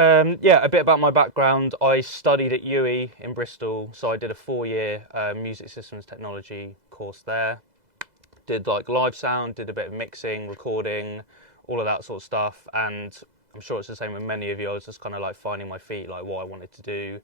Yeah, a bit about my background. I studied at UE in Bristol, so I did a 4-year music systems technology course there. Did like live sound, did a bit of mixing, recording, all of that sort of stuff. And I'm sure it's the same with many of you. I was just kind of like finding my feet, like what I wanted to do.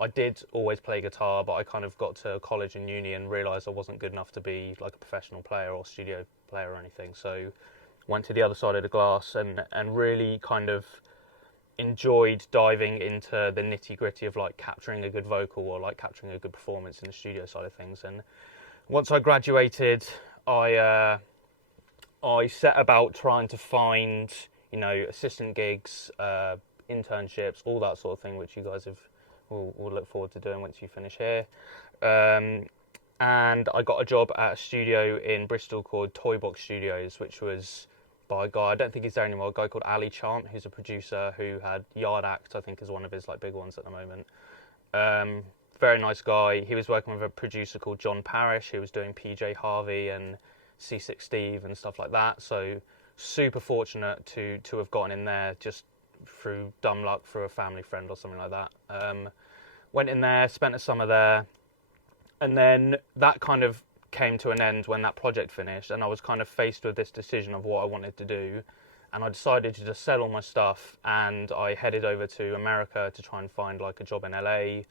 I did always play guitar, but I kind of got to college and uni and realised I wasn't good enough to be like a professional player or studio player or anything. So went to the other side of the glass and really kind of enjoyed diving into the nitty gritty of like capturing a good vocal or like capturing a good performance in the studio side of things. And once I graduated, I set about trying to find, assistant gigs, internships, all that sort of thing, which you guys will look forward to doing once you finish here. And I got a job at a studio in Bristol called Toybox Studios, which was by a guy, I don't think he's there anymore, a guy called Ali Chant, who's a producer who had Yard Act, I think is one of his like big ones at the moment. Very nice guy. He was working with a producer called John Parrish, who was doing PJ Harvey and C6 Steve and stuff like that. So super fortunate to have gotten in there just through dumb luck, through a family friend or something like that. Went in there, spent a summer there, and then that kind of came to an end when that project finished, and I was kind of faced with this decision of what I wanted to do, and I decided to just sell all my stuff, and I headed over to America to try and find like a job in LA,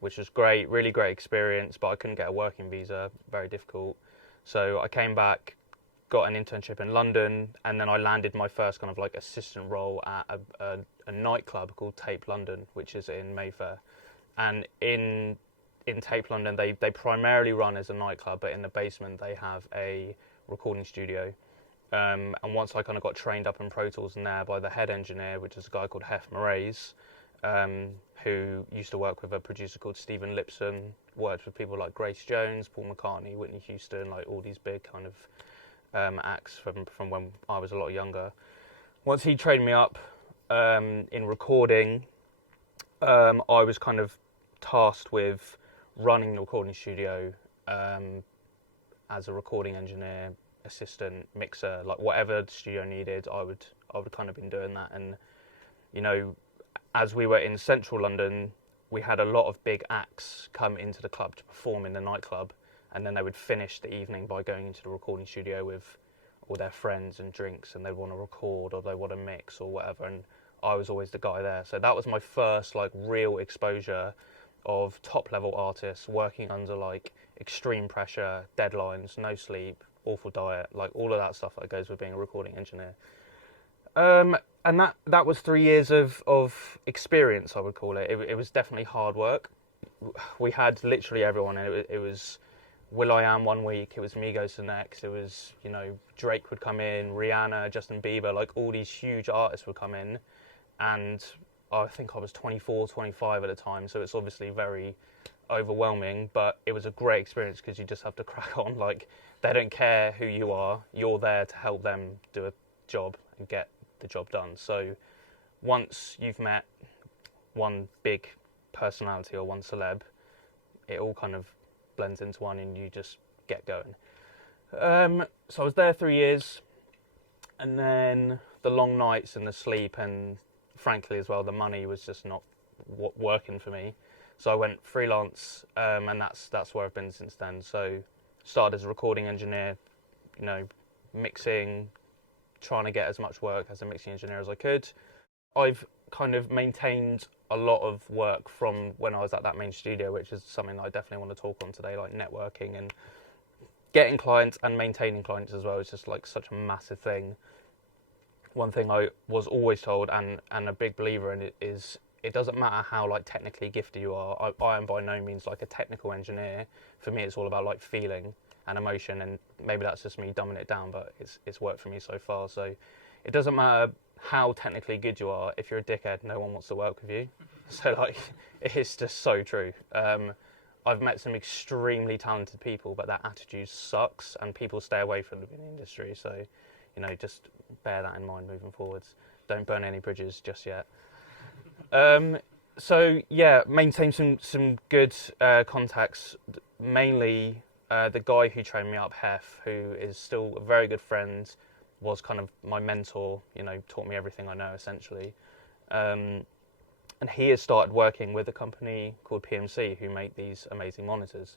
which was great, really great experience, but I couldn't get a working visa, very difficult. So I came back, got an internship in London, and then I landed my first kind of like assistant role at a nightclub called Tape London, which is in Mayfair. And in Tape London, they primarily run as a nightclub, but in the basement they have a recording studio. And once I kind of got trained up in Pro Tools in there by the head engineer, which is a guy called Hef Moraes, who used to work with a producer called Stephen Lipson, worked with people like Grace Jones, Paul McCartney, Whitney Houston, like all these big kind of acts from when I was a lot younger. Once he trained me up in recording, I was kind of tasked with running the recording studio as a recording engineer, assistant, mixer, like whatever the studio needed, I would kind of been doing that. And as we were in central London, we had a lot of big acts come into the club to perform in the nightclub, and then they would finish the evening by going into the recording studio with all their friends and drinks, and they'd want to record or they want to mix or whatever, and I was always the guy there. So that was my first like real exposure of top level artists working under like extreme pressure, deadlines, no sleep, awful diet, like all of that stuff that goes with being a recording engineer. And that was 3 years of experience, I would call it. It was definitely hard work. We had literally everyone, and it was Will.i.am one week, it was Migos the next, it was, Drake would come in, Rihanna, Justin Bieber, like all these huge artists would come in, and I think I was 24, 25 at the time, so it's obviously very overwhelming, but it was a great experience because you just have to crack on. Like, they don't care who you are, you're there to help them do a job and get the job done. So once you've met one big personality or one celeb, it all kind of blends into one and you just get going. So I was there 3 years, and then the long nights and the sleep, and frankly as well, the money was just not working for me. So I went freelance, and that's where I've been since then. So started as a recording engineer, mixing, trying to get as much work as a mixing engineer as I could. I've kind of maintained a lot of work from when I was at that main studio, which is something that I definitely want to talk on today, like networking and getting clients and maintaining clients as well. It's just like such a massive thing. One thing I was always told, and a big believer in it, is it doesn't matter how like technically gifted you are. I am by no means like a technical engineer. For me, it's all about like feeling and emotion, and maybe that's just me dumbing it down, but it's worked for me so far. So it doesn't matter how technically good you are. If you're a dickhead, no one wants to work with you. So like, it's just so true. I've met some extremely talented people, but their attitude sucks, and people stay away from them in the industry. So, just bear that in mind moving forwards. Don't burn any bridges just yet. So yeah, maintain some good contacts. Mainly the guy who trained me up, Hef, who is still a very good friend, was kind of my mentor. Taught me everything I know essentially. and he has started working with a company called PMC who make these amazing monitors.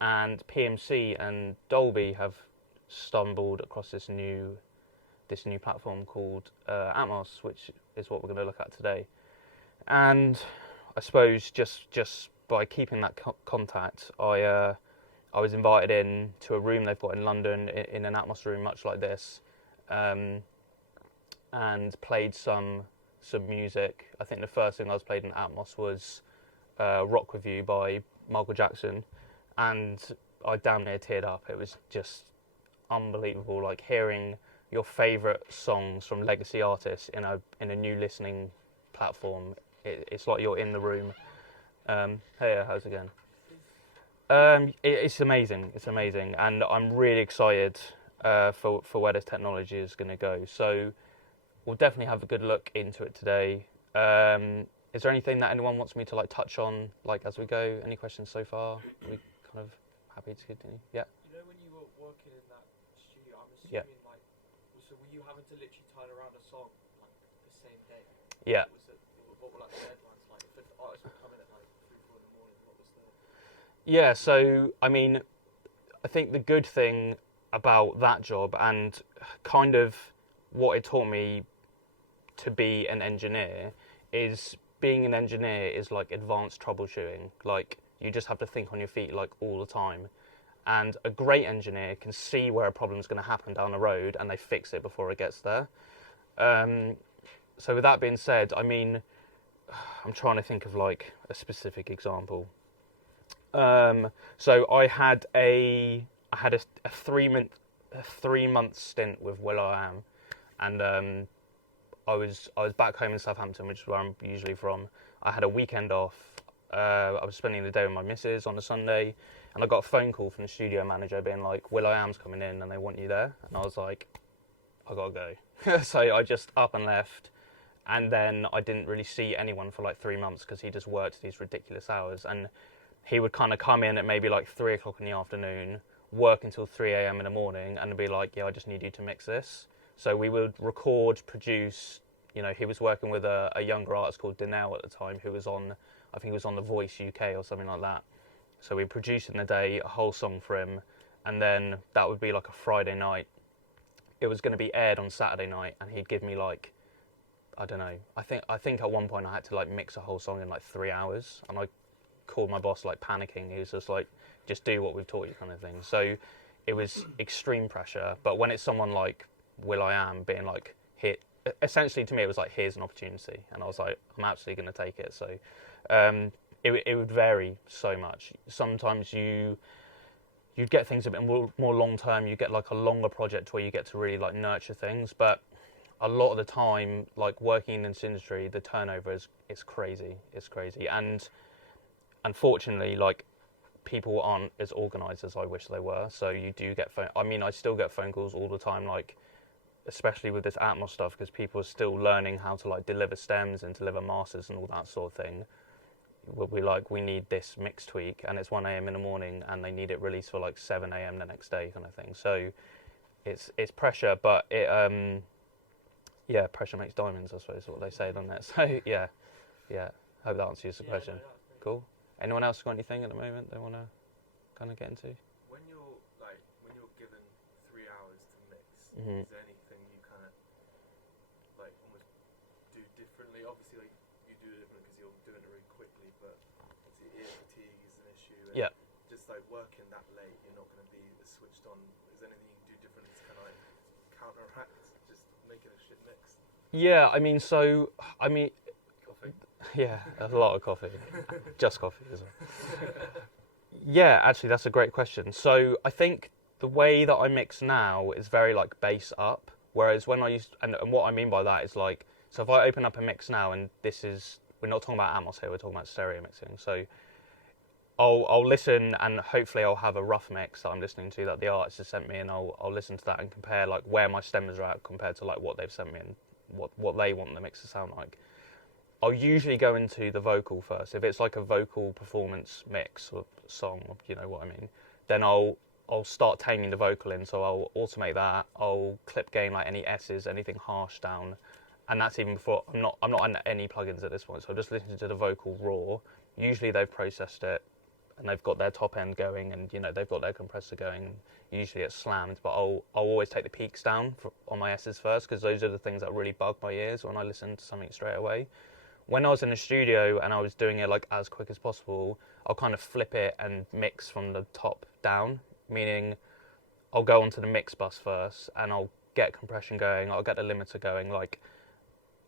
And PMC and Dolby have stumbled across this new platform called Atmos, which is what we're going to look at today. And I suppose just by keeping that contact, I was invited in to a room they've got in London, in an Atmos room much like this, and played some music. I think the first thing I was played in Atmos was Rock With You by Michael Jackson, and I damn near teared up. It was just unbelievable, like hearing your favourite songs from legacy artists in a new listening platform. It's like you're in the room. Hey, how's it going? It's amazing. It's amazing, and I'm really excited for where this technology is going to go. So we'll definitely have a good look into it today. Is there anything that anyone wants me to like touch on, like as we go? Any questions so far? Are we kind of happy to continue? Yeah. You know, when you were working in that studio, I'm assuming like, so were you having to literally turn around a song like the same day? Yeah. What were like the deadlines like? If an artist would come in at like 3, 4 in the morning, what was the? Yeah. So I mean, I think the good thing about that job and kind of what it taught me to be an engineer is being an engineer is like advanced troubleshooting. Like you just have to think on your feet like all the time. And a great engineer can see where a problem is going to happen down the road and they fix it before it gets there. So with that being said, I mean, I'm trying to think of like a specific example. So I had a 3-month stint with Will.i.am, and I was back home in Southampton, which is where I'm usually from. I had a weekend off. I was spending the day with my missus on a Sunday, and I got a phone call from the studio manager being like, Will.i.am's coming in and they want you there. And I was like, I gotta go. So I just up and left, and then I didn't really see anyone for like 3 months because he just worked these ridiculous hours. And he would kind of come in at maybe like 3 o'clock in the afternoon, work until 3 a.m. in the morning, and be like, yeah, I just need you to mix this. So we would record, produce. You know, he was working with a younger artist called Danelle at the time, who was on, I think he was on The Voice UK or something like that. So we produced in the day a whole song for him, and then that would be like a Friday night. It was going to be aired on Saturday night, and he'd give me like, I don't know, I think at one point I had to like mix a whole song in like 3 hours, and I called my boss like panicking. He was just like, just do what we've taught you kind of thing. So it was extreme pressure, but when it's someone like Will.i.am being like, hit, essentially to me it was like, here's an opportunity, and I was like, I'm absolutely going to take it. So it would vary so much. Sometimes you'd get things a bit more long term. You get like a longer project where you get to really like nurture things, but a lot of the time, like working in this industry, the turnover is crazy. It's crazy, and unfortunately, like people aren't as organised as I wish they were. So you do get I still get phone calls all the time, like especially with this Atmos stuff, because people are still learning how to like deliver stems and deliver masters and all that sort of thing. We need this mix tweak, and it's 1 a.m. in the morning, and they need it released for like 7 a.m. the next day, kind of thing. So it's pressure, but pressure makes diamonds, I suppose is what they say, doesn't it? So yeah. Hope that answers the question. No, cool. Anyone else got anything at the moment they want to kind of get into? When you're given 3 hours to mix, Mm-hmm. is there anything you kind of like almost do differently? Obviously, like you do it differently because you're doing it really quickly, but obviously ear fatigue is an issue. And Yeah. just like working that late, you're not going to be as switched on. Is there anything you can do differently to kind of like counteract just making a shit mix? Yeah, Coffee. yeah, a lot of coffee. Just coffee as well. Yeah, actually, that's a great question. So I think the way that I mix now is very like bass up, whereas when I used, and what I mean by that is like, so if I open up a mix now, and we're not talking about Atmos here, we're talking about stereo mixing. So I'll listen, and hopefully I'll have a rough mix that I'm listening to that the artist has sent me, and I'll listen to that and compare like where my stems are at compared to like what they've sent me and what they want the mix to sound like. I'll usually go into the vocal first. If it's like a vocal performance mix or song, you know what I mean, then I'll start taming the vocal in. So I'll automate that. I'll clip gain like any S's, anything harsh down, and that's even before I'm not on any plugins at this point. So I'm just listening to the vocal raw. Usually they've processed it and they've got their top end going, and they've got their compressor going. Usually it's slammed, but I'll always take the peaks down on my S's first, because those are the things that really bug my ears when I listen to something straight away. When I was in the studio and I was doing it like as quick as possible, I'll kind of flip it and mix from the top down, meaning I'll go onto the mix bus first and I'll get compression going, I'll get the limiter going, like,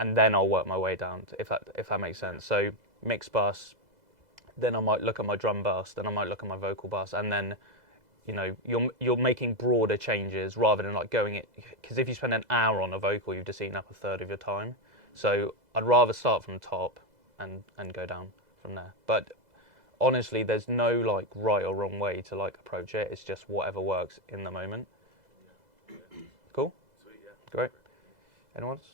and then I'll work my way down, if that makes sense. So mix bus, then I might look at my drum bus, then I might look at my vocal bus, and then you're making broader changes rather than like going it, because if you spend an hour on a vocal, you've just eaten up a third of your time. So I'd rather start from the top and go down from there. But honestly, there's no like right or wrong way to like approach it. It's just whatever works in the moment. Cool? Sweet, yeah. Great. Anyone else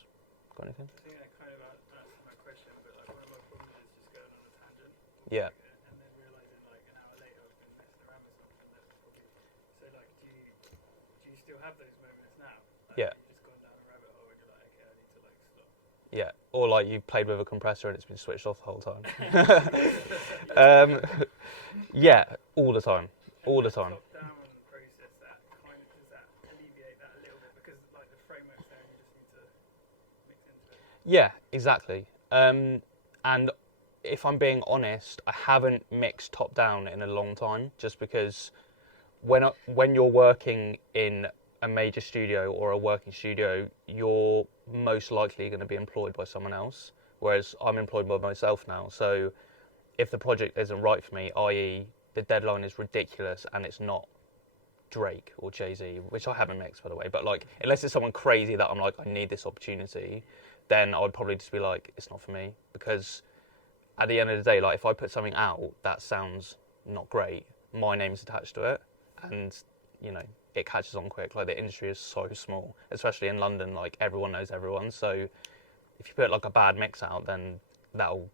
got anything? I think that kind of answered my question, but like one of my problems is just going on a tangent. Yeah. And then realising like an hour later I've been messing around with something that's probably... So like, do you still have those moments now? Like, Yeah. you've just gone down a rabbit hole and you're like, okay, I need to like stop. Yeah. Or like you played with a compressor and it's been switched off the whole time. Yeah, all the time. All the time. Stop down and process that. Kind of, does that alleviate that a little bit? Because like the framework's there and you just need to mix into it. Yeah, exactly. And if I'm being honest, I haven't mixed top down in a long time, just because when you're working in a major studio or a working studio, you're most likely going to be employed by someone else, whereas I'm employed by myself now. So if the project isn't right for me, i.e. the deadline is ridiculous and it's not Drake or Jay-Z, which I haven't mixed, by the way, but like, unless it's someone crazy that I'm like, I need this opportunity, then I would probably just be like, it's not for me. Because at the end of the day, like, if I put something out that sounds not great, my name's attached to it, and it catches on quick. Like, the industry is so small, especially in London. Like, everyone knows everyone, so if you put like a bad mix out, then that'll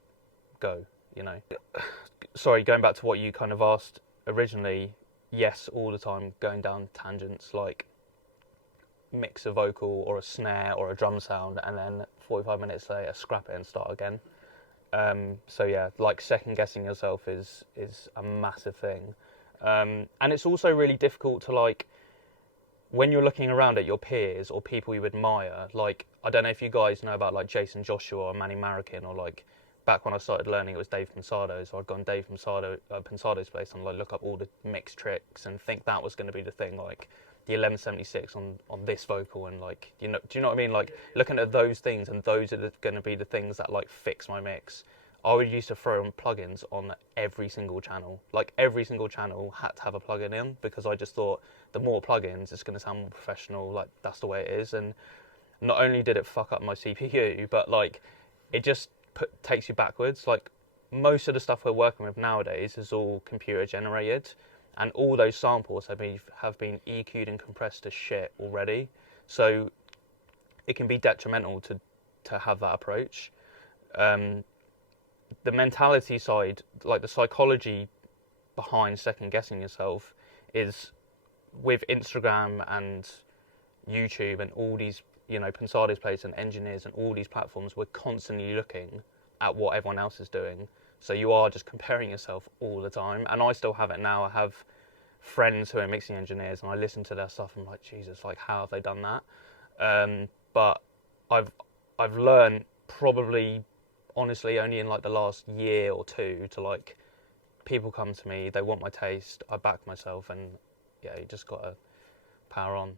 go. Sorry, going back to what you kind of asked originally, yes, all the time, going down tangents, like mix a vocal or a snare or a drum sound, and then 45 minutes later scrap it and start again. So yeah, like second guessing yourself is a massive thing. And it's also really difficult to, like, when you're looking around at your peers or people you admire, like, I don't know if you guys know about like Jason Joshua or Manny Marroquin, or like back when I started learning, it was Dave Pensado. So I'd gone Dave Pensado's place and like look up all the mix tricks and think that was going to be the thing, like the 1176 on this vocal, and like, do you know what I mean? Like, looking at those things, and those are going to be the things that like fix my mix. I would used to throw in plugins on every single channel. Like, every single channel had to have a plugin in, because I just thought the more plugins, it's going to sound more professional. Like, that's the way it is. And not only did it fuck up my CPU, but like, it just takes you backwards. Like, most of the stuff we're working with nowadays is all computer generated, and all those samples have been EQ'd and compressed to shit already. So it can be detrimental to have that approach. The mentality side, like the psychology behind second guessing yourself, is with Instagram and YouTube and all these, Pensado's place and engineers and all these platforms, we're constantly looking at what everyone else is doing. So you are just comparing yourself all the time. And I still have it now. I have friends who are mixing engineers, and I listen to their stuff and I'm like, Jesus, like, how have they done that? But I've learned, probably honestly only in like the last year or two, to like, people come to me, they want my taste, I back myself, and yeah, you just gotta power on.